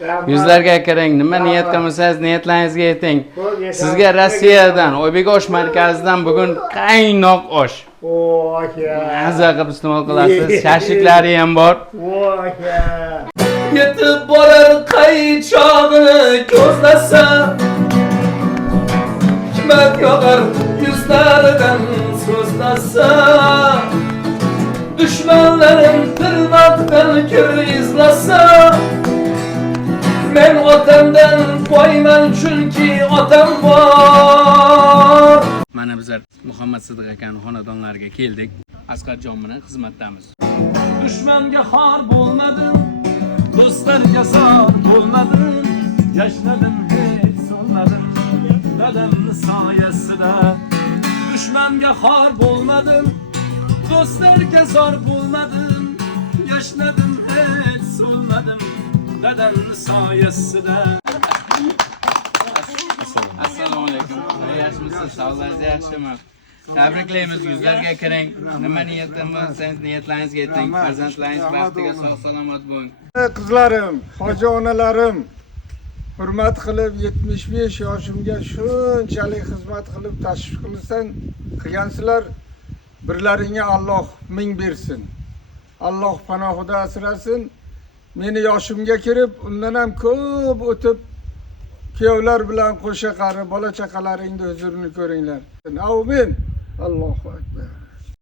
Yuzlarga kirang, nima niyat qilmasangiz niyatlaringizga yeting. Sizga Rossiyadan, Oybek osh markazidan bugun qaynoq osh. Maza qilib iste'mol qilasiz. Shashliklari ham bor. Yetib borar qaychog'ini ko'zlasa, hikmat yog'ar yuzlaridan so'zlasa, dushmanlarim tirnoqdan kir izlasa, men otamdan qo'yman chunki otam bor. Mana bizlar Muhammad Sidiq akaning xonadonlariga keldik. Asqarjon bilan xizmatdamiz. Dushmanga xor bo'lmadim, do'stlarga zor bo'lmadim, yashnadim hech so'lmadim, dadamning soyasida. Dushmanga xor bo'lmadim, do'stlarga zor bo'lmadim, yashnadim hech so'lmadim, dadamning soyasida. Assalomu alaykum. Yaxshimisiz? Sog'lig'ingiz yaxshimi? Tabriklaymiz, yuzlarga kiring. Nima niyatdan bo'lsangiz niyatlaringizga yeting. Farzandlaringiz baxtiga sog' salomat bo'ling. Qizlarim, hoji onalarim, hurmat qilib 75 yoshimga shunchalik xizmat qilib tashrif qilgansizlar. Birlaringga Alloh ming bersin. Alloh panohida asrasin. Meni yoshimga kirib, undan ham ko'p o'tib kuyovlar bilan qo'sha qari bola chaqalaringni huzurini ko'ringlar. Amin. Allohu akbar.